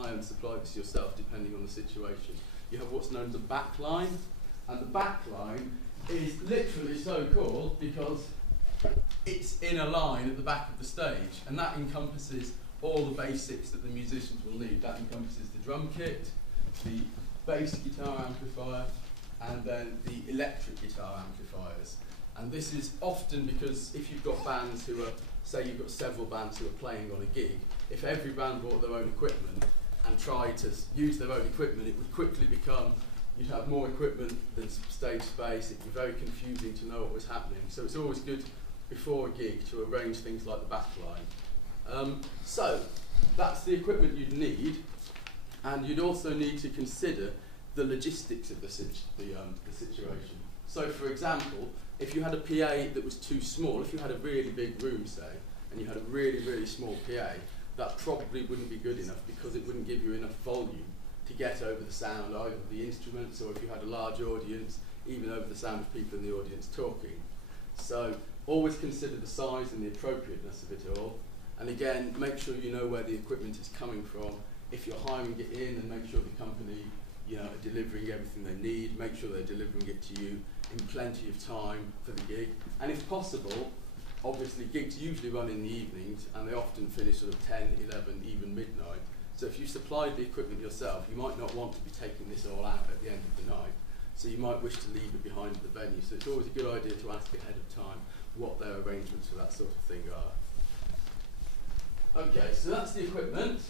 hire and supply this yourself depending on the situation. You have what's known as a back line, and the back line is literally so called because it's in a line at the back of the stage, and that encompasses all the basics that the musicians will need. That encompasses the drum kit, the bass guitar amplifier, and then the electric guitar amplifiers. And this is often because if you've got bands who are, say you've got several bands who are playing on a gig, if every band bought their own equipment and tried to use their own equipment, it would quickly become, you'd have more equipment than stage space, it'd be very confusing to know what was happening. So it's always good before a gig to arrange things like the back line. So that's the equipment you'd need, and you'd also need to consider the logistics of the situation. So for example, if you had a PA that was too small, if you had a really big room, say, and you had a really, really small PA, that probably wouldn't be good enough because it wouldn't give you enough volume to get over the sound either of the instruments, or if you had a large audience, even over the sound of people in the audience talking. So always consider the size and the appropriateness of it all. And again, make sure you know where the equipment is coming from. If you're hiring it in, and make sure the company are delivering everything they need, make sure they're delivering it to you in plenty of time for the gig. And if possible, obviously gigs usually run in the evenings, and they often finish sort of 10, 11, even midnight. So if you supplied the equipment yourself, you might not want to be taking this all out at the end of the night. So you might wish to leave it behind at the venue. So it's always a good idea to ask ahead of time what their arrangements for that sort of thing are. Okay, so that's the equipment.